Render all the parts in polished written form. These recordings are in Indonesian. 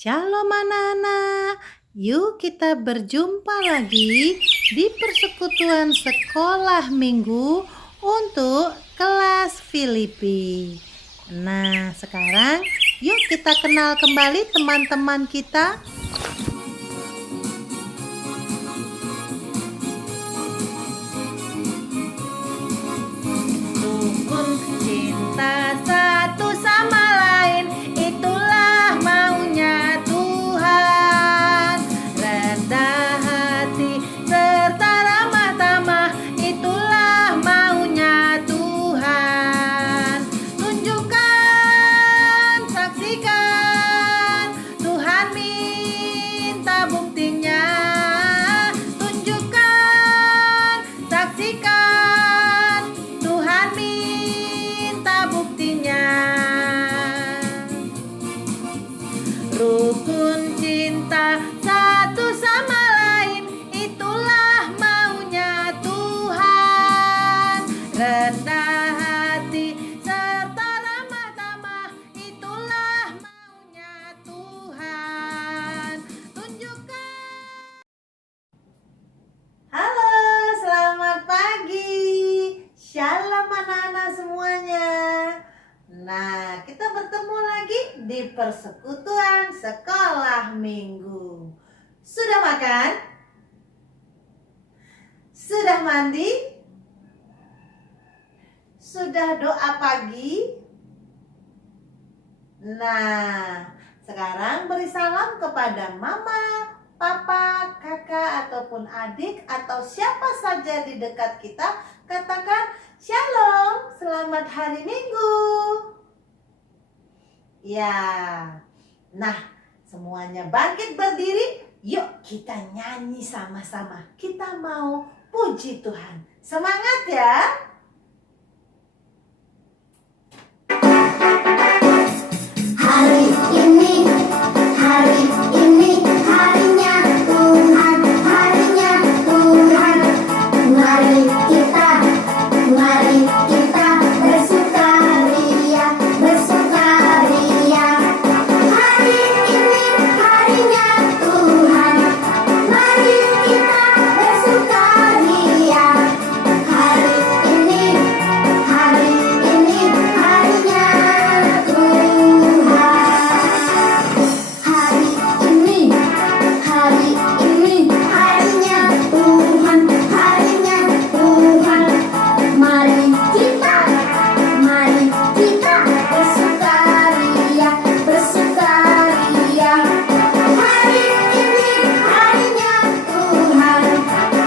Shalom anak-anak, yuk kita berjumpa lagi di persekutuan sekolah minggu untuk kelas Filipi. Nah, sekarang yuk kita kenal kembali teman-teman kita. Rukun cinta satu sama lain, itulah maunya Tuhan. Rendah hati serta ramah tamah, itulah maunya Tuhan. Tunjukkan, saksikan, Tuhan minta buktinya. Tunjukkan, saksikan, Tuhan minta buktinya. Rukun cinta satu sama lain, itulah maunya Tuhan. Rendah hati serta ramah tamah, itulah maunya Tuhan. Tunjukkan. Halo, selamat pagi. Shalom anak-anak semuanya. Nah, kita bertemu lagi di persekutuan sekolah minggu. Sudah makan? Sudah mandi? Sudah doa pagi? Nah, sekarang beri salam kepada mama, papa, kakak, ataupun adik, atau siapa saja di dekat kita. Katakan, Shalom, selamat hari Minggu. Ya, nah semuanya bangkit berdiri. Yuk kita nyanyi sama-sama. Kita mau puji Tuhan. Semangat ya. Hari ini harinya Tuhan, harinya Tuhan. Mari kita bersukaria, bersukaria. Hari ini harinya Tuhan, mari kita bersukaria. Hari ini harinya Tuhan. Hari ini harinya Tuhan, harinya Tuhan. Mari kita bersukaria, bersukaria. Hari ini harinya Tuhan,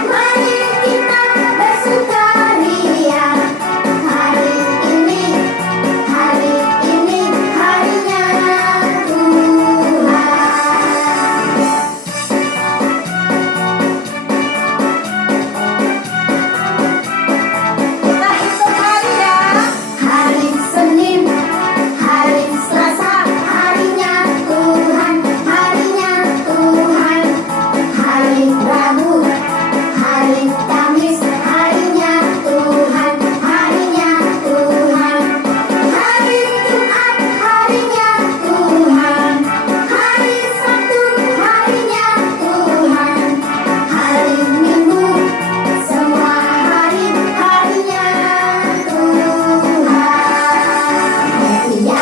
mari kita bersukaria. Hari ini harinya Tuhan. Kita hitung hari ya. Hari Senin, hari Selasa, harinya Tuhan, harinya Tuhan. Hari Rabu, hari Kamis, harinya Tuhan, harinya Tuhan. Hari Jumat, harinya Tuhan. Hari Sabtu, harinya Tuhan. Hari Minggu, semua harinya Tuhan. Happy ya.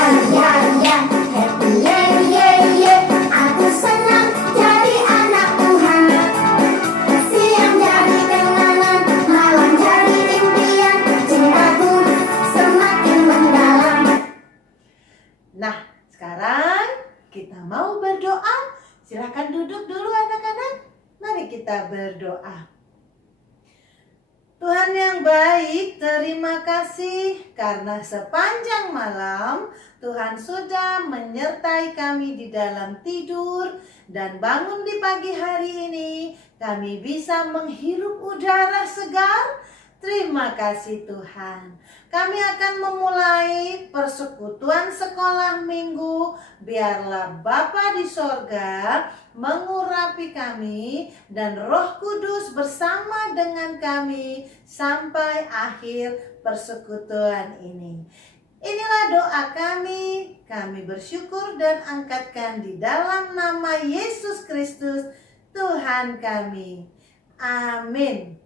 Aku senang jadi anak Tuhan. Siang jadi kenangan, malam jadi impian. Cintaku semakin mendalam. Nah, sekarang kita mau berdoa. Silahkan duduk dulu anak-anak. Mari kita berdoa. Tuhan yang baik, terima kasih karena sepanjang malam Tuhan sudah menyertai kami di dalam tidur dan bangun di pagi hari ini. Kami bisa menghirup udara segar. Terima kasih Tuhan. Kami akan memulai persekutuan sekolah minggu. Biarlah Bapa di sorga mengurapi kami dan Roh Kudus bersama dengan kami sampai akhir persekutuan ini. Inilah doa kami. Kami bersyukur dan angkatkan di dalam nama Yesus Kristus, Tuhan kami. Amin.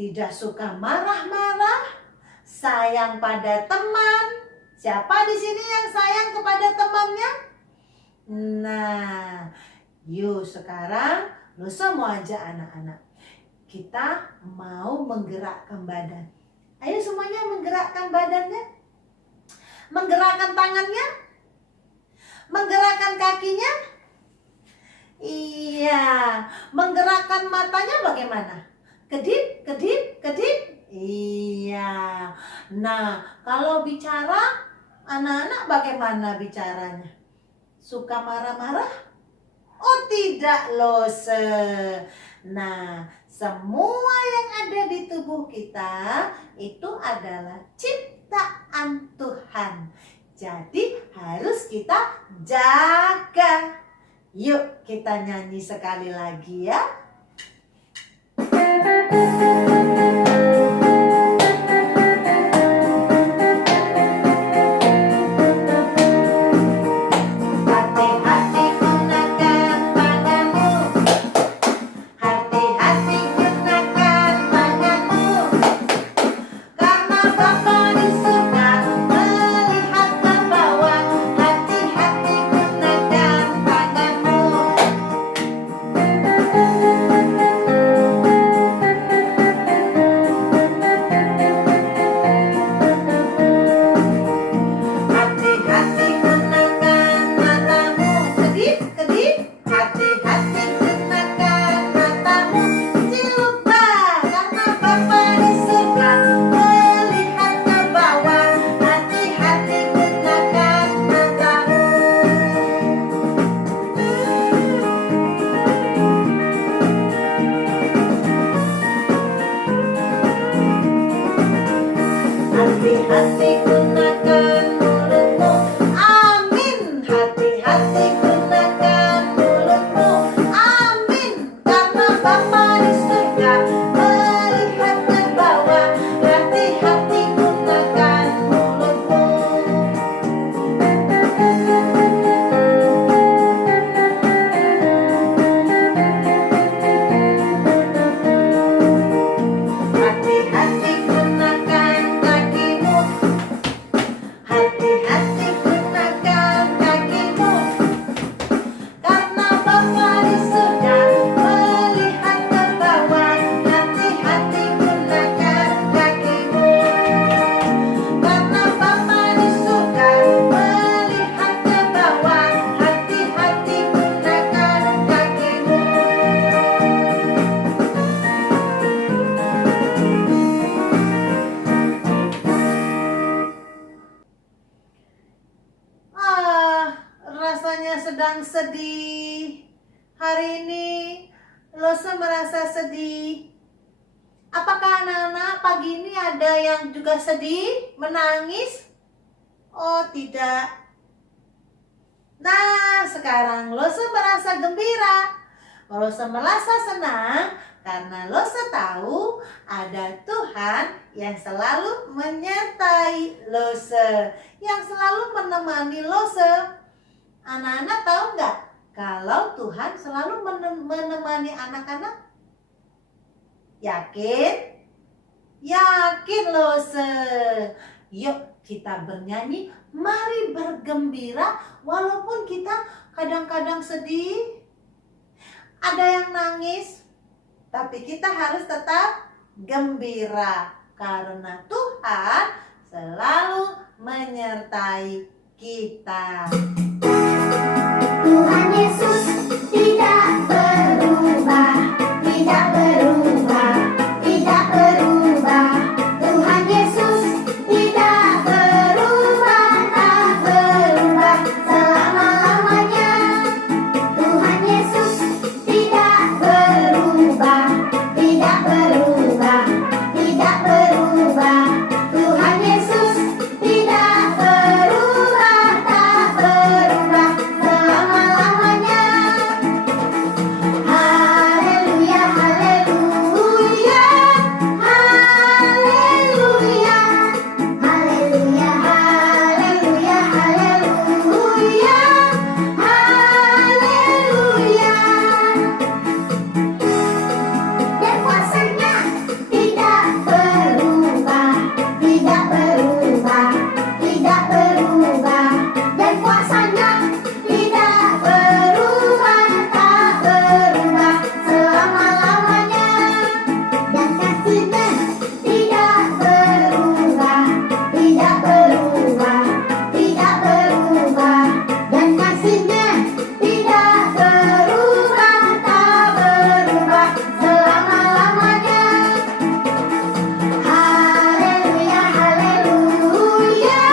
Tidak suka marah-marah, sayang pada teman. Siapa di sini yang sayang kepada temannya? Nah, yuk sekarang lu semua aja anak-anak. Kita mau menggerakkan badan. Ayo semuanya menggerakkan badannya. Menggerakkan tangannya. Menggerakkan kakinya. Iya, menggerakkan matanya bagaimana? Kedip, kedip, kedip. Iya. Nah, kalau bicara, anak-anak bagaimana bicaranya? Suka marah-marah? Oh tidak loh. Nah, semua yang ada di tubuh kita itu adalah ciptaan Tuhan. Jadi harus kita jaga. Yuk kita nyanyi sekali lagi ya. Hati-hati gunakan tanganmu. Hati-hati gunakan tanganmu. Karena Bapa di surga melihat ke bawah. Hati-hati gunakan tanganmu. Hati-hati gunakan matamu. Kedip, kedip. Hati-hati gunakan matamu. Lupa karena Bapa di surga melihat ke bawah. Hati-hati gunakan matamu. Hati-hati gunakan mulutmu. Amin. Hati-hati gunakan mulutmu. hari ini Lose merasa sedih? Apakah anak-anak pagi ini ada yang juga sedih, menangis? Oh, tidak. Nah, sekarang Lose merasa gembira. Lose merasa senang karena Lose tahu ada Tuhan yang selalu menyertai Lose, yang selalu menemani Lose. Anak-anak tahu nggak kalau Tuhan selalu menemani anak-anak? Yakin? Yakin Lose. Yuk kita bernyanyi, mari bergembira walaupun kita kadang-kadang sedih. Ada yang nangis, tapi kita harus tetap gembira karena Tuhan selalu menyertai kita. Tuhan Yesus tidak berubah, tidak berubah, tidak berubah. Tuhan Yesus tidak berubah, tak berubah selama-lamanya. Tuhan Yesus tidak berubah, tidak berubah, tidak berubah. Tuhan Yesus tidak berubah, tak berubah selama-lamanya. Haleluya, haleluya, haleluya, haleluya, haleluya, haleluya, haleluya. Dan kuasanya tidak berubah, tidak berubah, tidak berubah. Dan kuasanya tidak berubah, tak berubah selama-lamanya. Dan kasih-Nya tidak berubah, tidak berubah, tidak berubah. Dan kasih-Nya tidak berubah, tak berubah selama-lamanya. Haleluya, haleluya,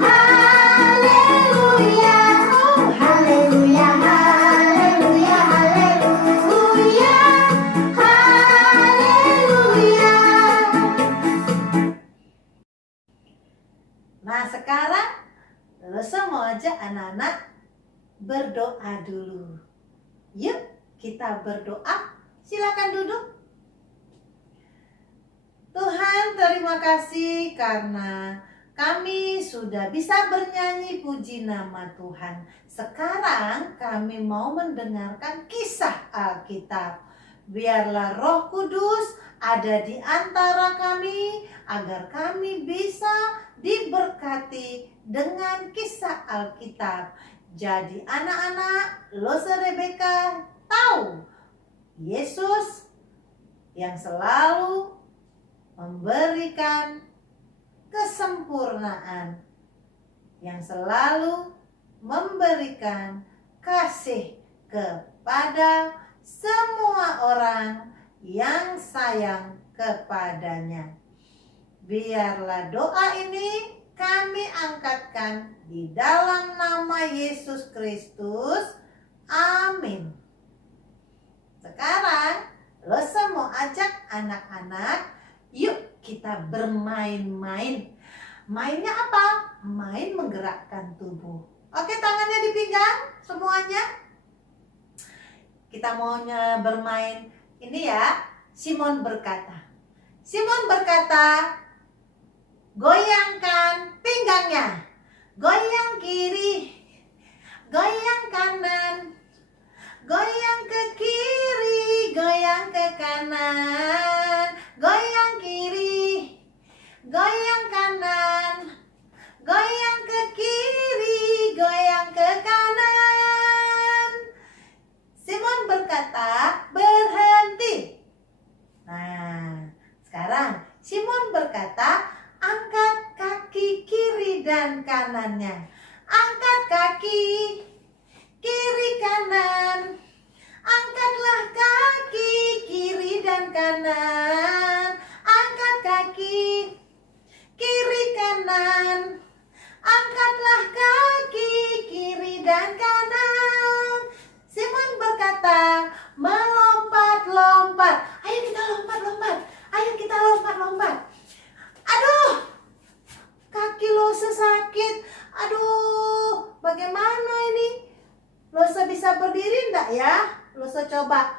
haleluya, oh haleluya, haleluya, haleluya, haleluya. Nah, sekarang Lose mau ajak anak-anak berdoa dulu. Yuk kita berdoa. Silakan duduk. Tuhan, terima kasih karena kami sudah bisa bernyanyi puji nama Tuhan. Sekarang kami mau mendengarkan kisah Alkitab. Biarlah Roh Kudus ada di antara kami agar kami bisa diberkati dengan kisah Alkitab. Jadi anak-anak, Lose Rebeka tahu Yesus yang selalu memberikan kesempurnaan, yang selalu memberikan kasih kepada semua orang yang sayang kepadanya. Biarlah doa ini kami angkatkan di dalam nama Yesus Kristus. Amin. Sekarang Lose mau ajak anak-anak, yuk kita bermain-main. Mainnya apa? Main menggerakkan tubuh. Oke, tangannya dipinggang semuanya. Kita maunya bermain ini ya. Simon berkata, goyangkan pinggangnya. Goyang kiri, goyang kanan, goyang ke kiri, goyang ke kanan, goyang kiri, goyang kanan, goyang ke kiri, goyang ke kanan. Simon berkata, berhenti. Nah, sekarang Simon berkata, angkat kaki kiri dan kanannya. Angkat kaki kiri kanan. Angkatlah kaki kiri dan kanan. Angkat kaki kiri kanan. Angkatlah kaki kiri dan kanan. Simon berkata, ya. Lose coba.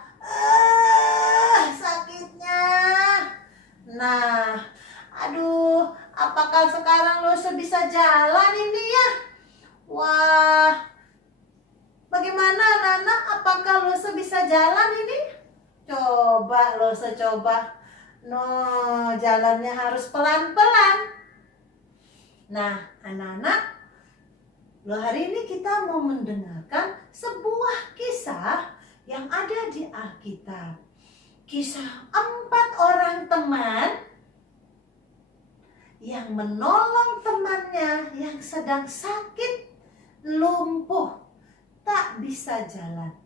Sakitnya. Nah, aduh, apakah sekarang Lose bisa jalan ini ya? Wah, bagaimana anak-anak? Apakah Lose bisa jalan ini? Coba Lose coba. No, jalannya harus pelan-pelan. Nah, anak-anak, hari ini kita mau mendengarkan sebuah kisah yang ada di Alkitab. Kisah 4 orang teman yang menolong temannya yang sedang sakit, lumpuh, tak bisa jalan.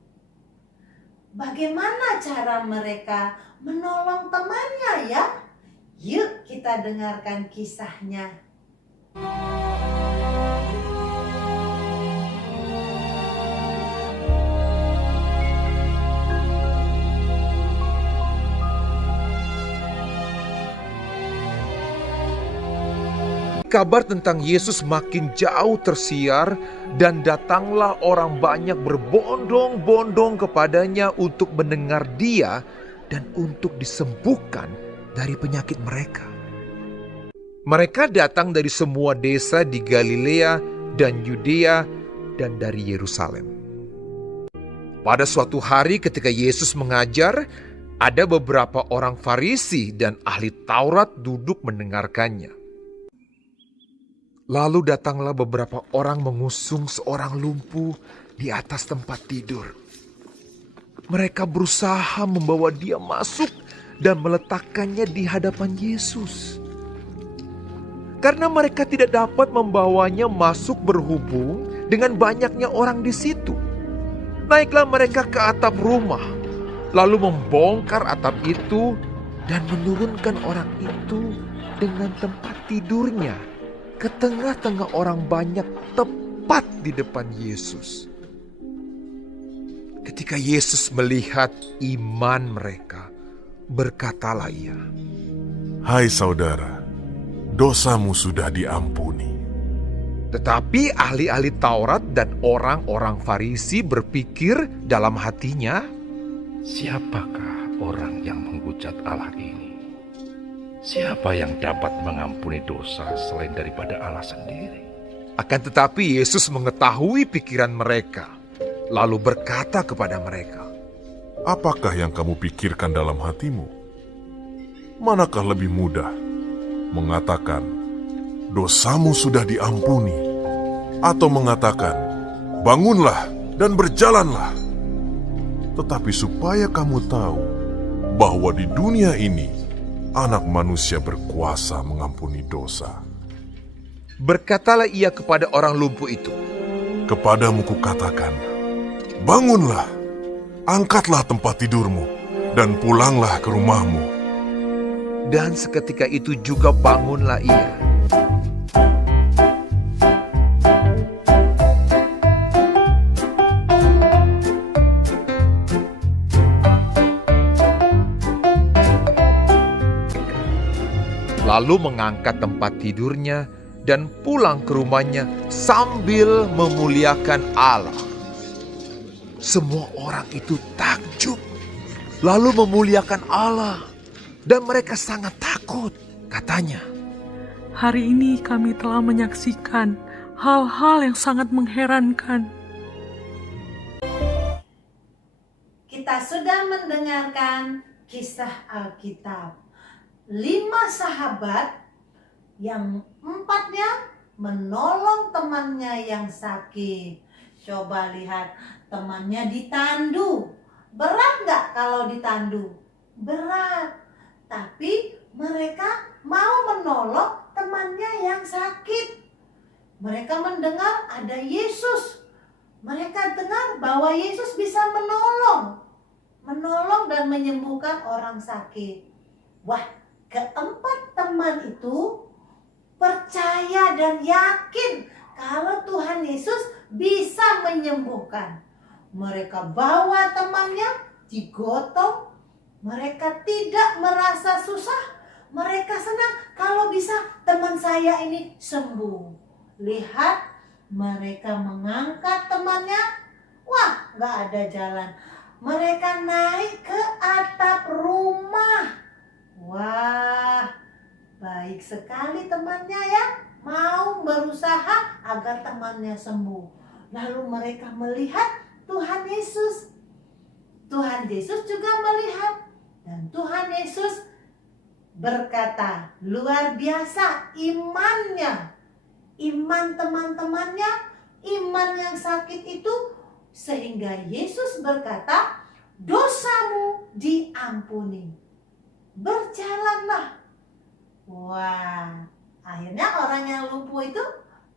Bagaimana cara mereka menolong temannya ya? Yuk kita dengarkan kisahnya. Kabar tentang Yesus makin jauh tersiar dan datanglah orang banyak berbondong-bondong kepadanya untuk mendengar Dia dan untuk disembuhkan dari penyakit mereka. Mereka datang dari semua desa di Galilea dan Yudea dan dari Yerusalem. Pada suatu hari ketika Yesus mengajar, ada beberapa orang Farisi dan ahli Taurat duduk mendengarkannya. Lalu datanglah beberapa orang mengusung seorang lumpuh di atas tempat tidur. Mereka berusaha membawa dia masuk dan meletakkannya di hadapan Yesus. Karena mereka tidak dapat membawanya masuk berhubung dengan banyaknya orang di situ. Naiklah mereka ke atap rumah, lalu membongkar atap itu dan menurunkan orang itu dengan tempat tidurnya ke tengah-tengah orang banyak tepat di depan Yesus. Ketika Yesus melihat iman mereka, berkatalah Ia, "Hai saudara, dosamu sudah diampuni." Tetapi ahli-ahli Taurat dan orang-orang Farisi berpikir dalam hatinya, siapakah orang yang menghujat Allah ini? Siapa yang dapat mengampuni dosa selain daripada Allah sendiri? Akan tetapi Yesus mengetahui pikiran mereka, lalu berkata kepada mereka, Apakah yang kamu pikirkan dalam hatimu? Manakah lebih mudah mengatakan, dosamu sudah diampuni, atau mengatakan, bangunlah dan berjalanlah? Tetapi supaya kamu tahu bahwa di dunia ini Anak manusia berkuasa mengampuni dosa. Berkatalah Ia kepada orang lumpuh itu, Kepadamu kukatakan, bangunlah, angkatlah tempat tidurmu, dan pulanglah ke rumahmu. dan seketika itu juga bangunlah ia. Lalu mengangkat tempat tidurnya dan pulang ke rumahnya sambil memuliakan Allah. Semua orang itu takjub, lalu memuliakan Allah, dan mereka sangat takut. Katanya, "Hari ini kami telah menyaksikan hal-hal yang sangat mengherankan." Kita sudah mendengarkan kisah Alkitab. 5 sahabat yang 4-nya menolong temannya yang sakit. Coba lihat, temannya ditandu. Berat nggak kalau ditandu? Berat. Tapi mereka mau menolong temannya yang sakit. Mereka mendengar ada Yesus. Mereka dengar bahwa Yesus bisa menolong dan menyembuhkan orang sakit. Wah, keempat teman itu percaya dan yakin kalau Tuhan Yesus bisa menyembuhkan. Mereka bawa temannya digotong. Mereka tidak merasa susah. Mereka senang kalau bisa teman saya ini sembuh. Lihat, mereka mengangkat temannya. Wah, gak ada jalan. mereka naik ke atap rumah. Wah, baik sekali temannya ya, mau berusaha agar temannya sembuh. Lalu mereka melihat Tuhan Yesus. Tuhan Yesus juga melihat, dan Tuhan Yesus berkata, luar biasa imannya. Iman teman-temannya, iman yang sakit itu, sehingga Yesus berkata, dosamu diampuni. Berjalanlah. Wah, akhirnya orang yang lumpuh itu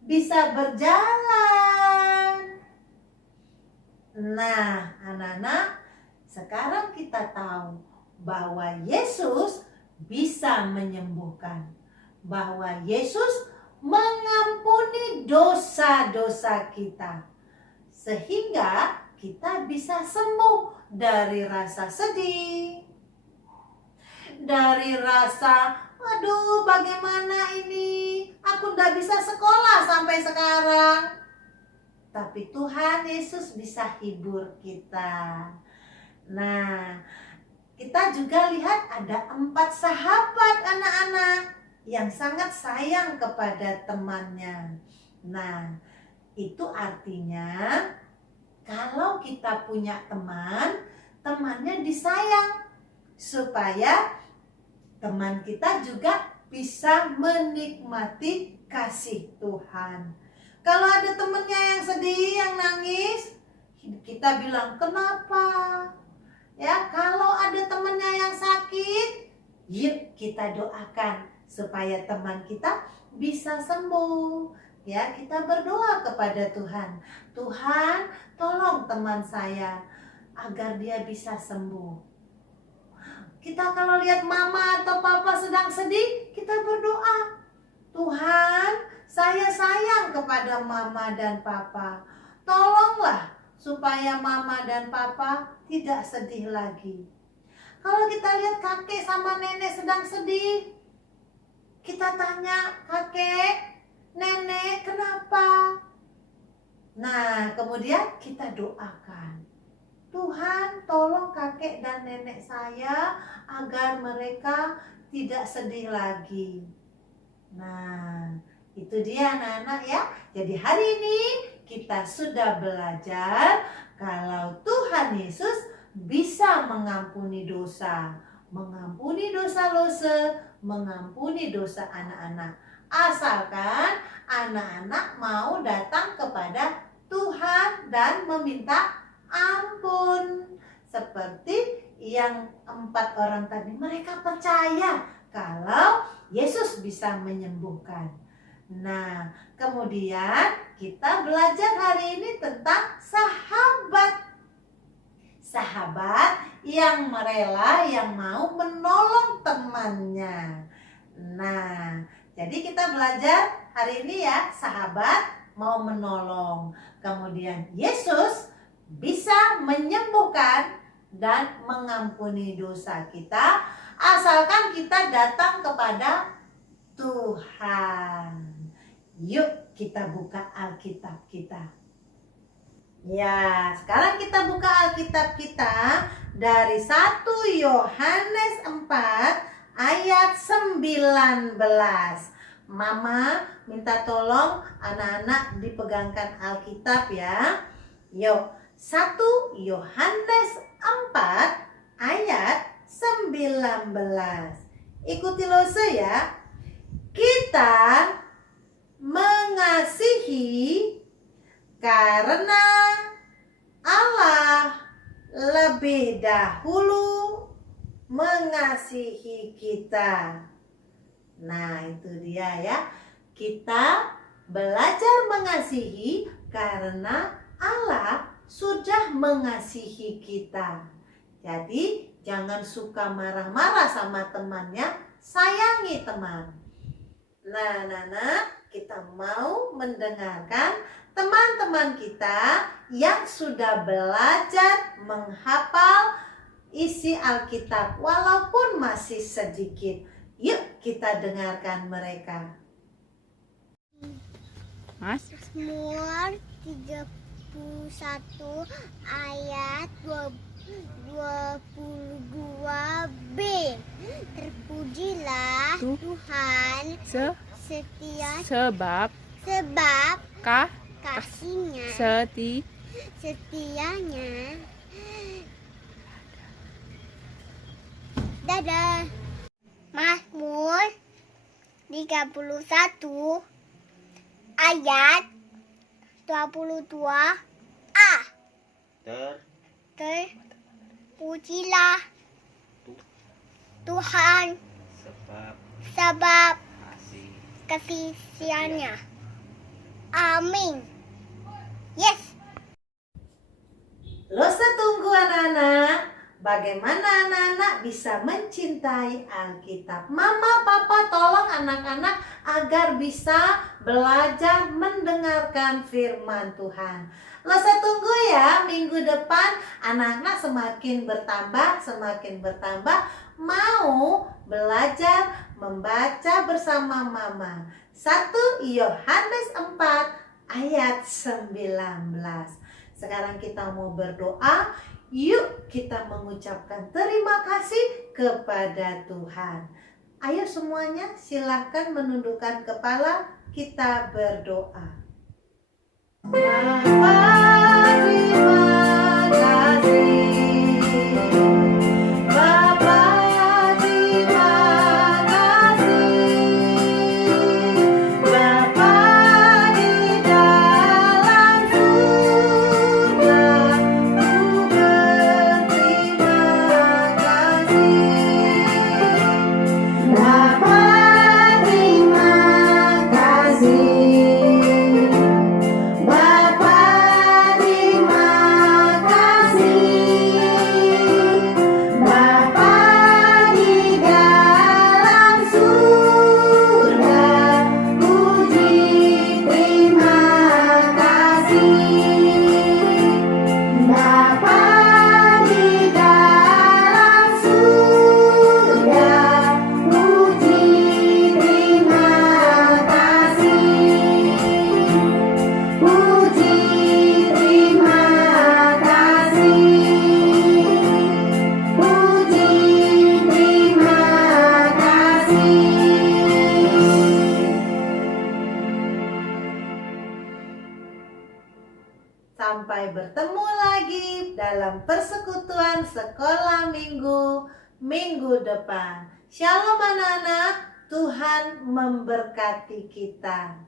bisa berjalan. Nah, anak-anak, sekarang kita tahu bahwa Yesus bisa menyembuhkan, bahwa Yesus mengampuni dosa-dosa kita, sehingga kita bisa sembuh dari rasa sedih, dari rasa, aduh bagaimana ini, aku udah bisa sekolah sampai sekarang. Tapi Tuhan Yesus bisa hibur kita. Nah, kita juga lihat ada 4 sahabat anak-anak yang sangat sayang kepada temannya. Nah, itu artinya kalau kita punya teman, temannya disayang supaya teman kita juga bisa menikmati kasih Tuhan. Kalau ada temennya yang sedih, yang nangis, kita bilang, kenapa? Ya, kalau ada temennya yang sakit, yuk kita doakan supaya teman kita bisa sembuh. Ya, kita berdoa kepada Tuhan. Tuhan, tolong teman saya agar dia bisa sembuh. Kita kalau lihat mama atau papa sedang sedih, kita berdoa. Tuhan, saya sayang kepada mama dan papa. Tolonglah supaya mama dan papa tidak sedih lagi. Kalau kita lihat kakek sama nenek sedang sedih, kita tanya, kakek, nenek, kenapa? Nah, kemudian kita doakan. Tuhan, tolong kakek dan nenek saya agar mereka tidak sedih lagi. Nah, itu dia anak-anak ya. Jadi hari ini kita sudah belajar kalau Tuhan Yesus bisa mengampuni dosa. Mengampuni dosa-dosa, mengampuni dosa anak-anak. Asalkan anak-anak mau datang kepada Tuhan dan meminta ampun. Seperti yang 4 orang tadi, mereka percaya kalau Yesus bisa menyembuhkan. Nah, kemudian kita belajar hari ini tentang sahabat. Sahabat yang rela, yang mau menolong temannya. Nah, jadi kita belajar hari ini ya, sahabat mau menolong. Kemudian Yesus bisa menyembuhkan dan mengampuni dosa kita, asalkan kita datang kepada Tuhan. Yuk kita buka Alkitab kita. Ya, sekarang kita buka Alkitab kita dari 1 Yohanes 4 ayat 19. Mama minta tolong anak-anak dipegangkan Alkitab ya. Yuk, 1 Yohanes 4 ayat 19. Ikuti lose ya. Kita mengasihi karena Allah lebih dahulu mengasihi kita. Nah, itu dia ya. Kita belajar mengasihi karena Allah sudah mengasihi kita. Jadi, jangan suka marah-marah sama temannya, sayangi teman. Nah, Nana, kita mau mendengarkan teman-teman kita yang sudah belajar menghafal isi Alkitab walaupun masih sedikit. Yuk kita dengarkan mereka. Mazmur 31 ayat 20 22B. Terpujilah Tuhan setia sebab sebab kah kasihnya setianya. Dadah. Mazmur 31 ayat 22a. Terpujilah Tuhan sebab kasih-Nya. Amin. Yes. Losa tunggu anak-anak, bagaimana anak-anak bisa mencintai Alkitab? Mama, papa tolong anak-anak agar bisa belajar mendengarkan firman Tuhan. Losa tunggu ya, minggu depan anak-anak semakin bertambah mau belajar membaca bersama mama. 1 Yohanes 4 ayat 19. Sekarang kita mau berdoa. Yuk kita mengucapkan terima kasih kepada Tuhan. Ayo semuanya silahkan menundukkan kepala, kita berdoa. Bapa, terima kasih. Bapa, terima kasih. Bapa di dalam surga, ku berterima kasih. Bapa, terima kasih. Bapa, terima kasih. Bapa di dalam surga, puji terima kasih. Bapa di dalam surga, puji terima kasih. Puji terima kasih. Puji terima kasih. Sampai bertemu lagi dalam persekutuan sekolah minggu depan. Shalom anak-anak, Tuhan memberkati kita.